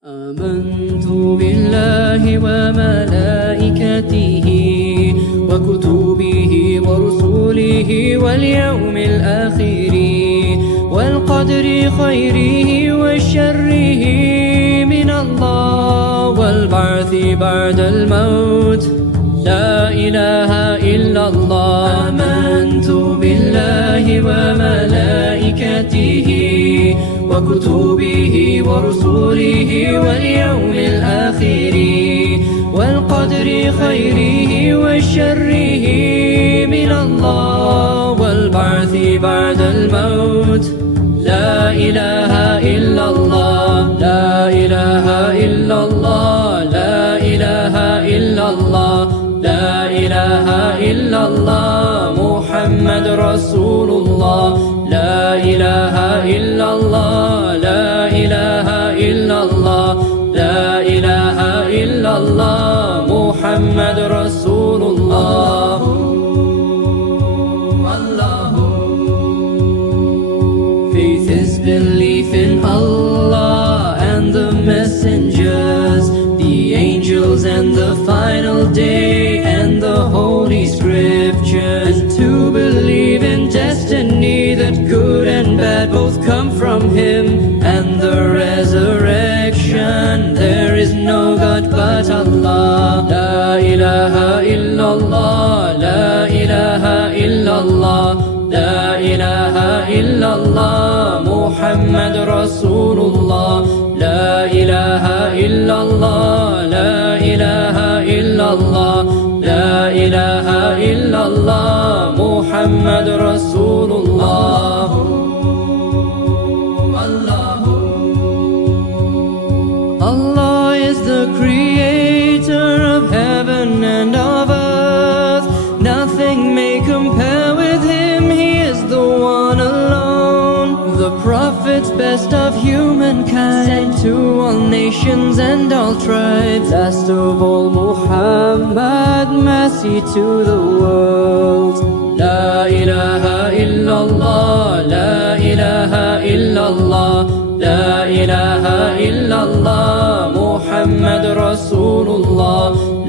آمنت بالله وملائكته وكتبه ورسله واليوم الآخر والقدر خيره وشره من الله والبعث بعد الموت لا إله إلا الله. آمنت بالله وملائكته وكتبه ورسله واليوم الآخر والقدر خيره وشره من الله والبعث بعد الموت لا إله إلا الله. لا إله إلا الله. لا إله إلا الله. لا إله إلا الله محمد رسول الله. لا إله إلا الله. لا إله إلا الله. لا إله إلا الله محمد رسول الله. Faith is belief in Allah and the messengers, the angels and the final day and the holy scriptures, and to believe in destiny that good and bad both come from Him, and the resurrection. There is no God but Allah. La ilaha illallah. La ilaha illallah. La ilaha illallah Muhammad Rasulullah. La ilaha illallah. La ilaha illallah. La ilaha illallah Muhammad Rasulullah. Allah is the creator of heaven and of earth. Nothing may compare with Him. He is the one alone. The prophets, best of humankind, sent to all nations and all tribes. Last of all Muhammad, mercy to the world. La ilaha illallah. La ilaha illallah. La ilaha illallah Muhammad Rasulullah.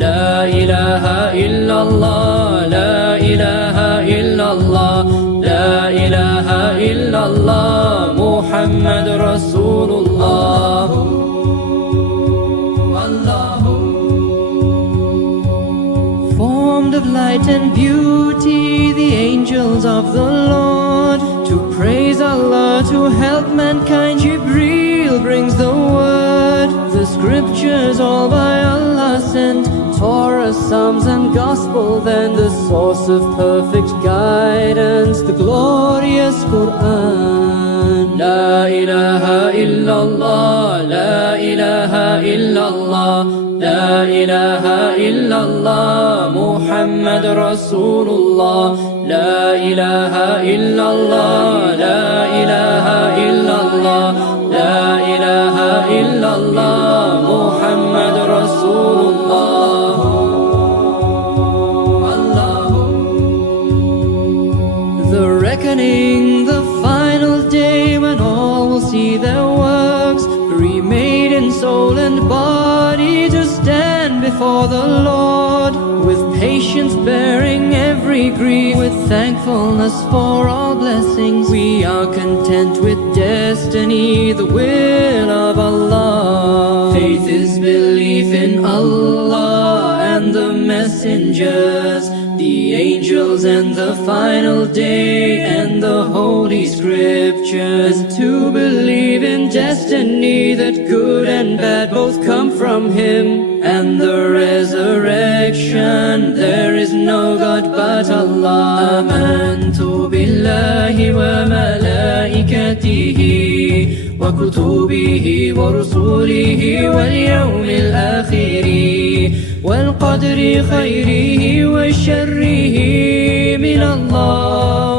La ilaha illallah. La ilaha illallah. La ilaha illallah Muhammad Rasulullah. Formed of light and beauty, the angels of the Lord, to praise Allah, to help mankind, Jibreel brings the word. The scriptures all by Allah sent, Torah, Psalms and Gospel, then the source of perfect guidance, the glorious Quran. La ilaha illallah. La ilaha illallah. La ilaha illallah Muhammad Rasulullah. La ilaha illallah. La ilaha illallah. La ilaha illallah Muhammad Rasulullah. The reckoning, the final day when all will see their works, remade in soul and body to stand before the Lord, with patience bearing every grief, with thankfulness for all blessings. We are content with destiny, the will of Allah. Faith is belief in Allah and the messengers, the angels and the final day and the holy scriptures, to believe in destiny that good and bad both come from Him, and the resurrection. There is no God but Allah. Amantu billahi wa malaikatihi wa kutubihi wa rusulihi wal yawmil akhiri wal qadri khayrihi wa sharrihi min Allah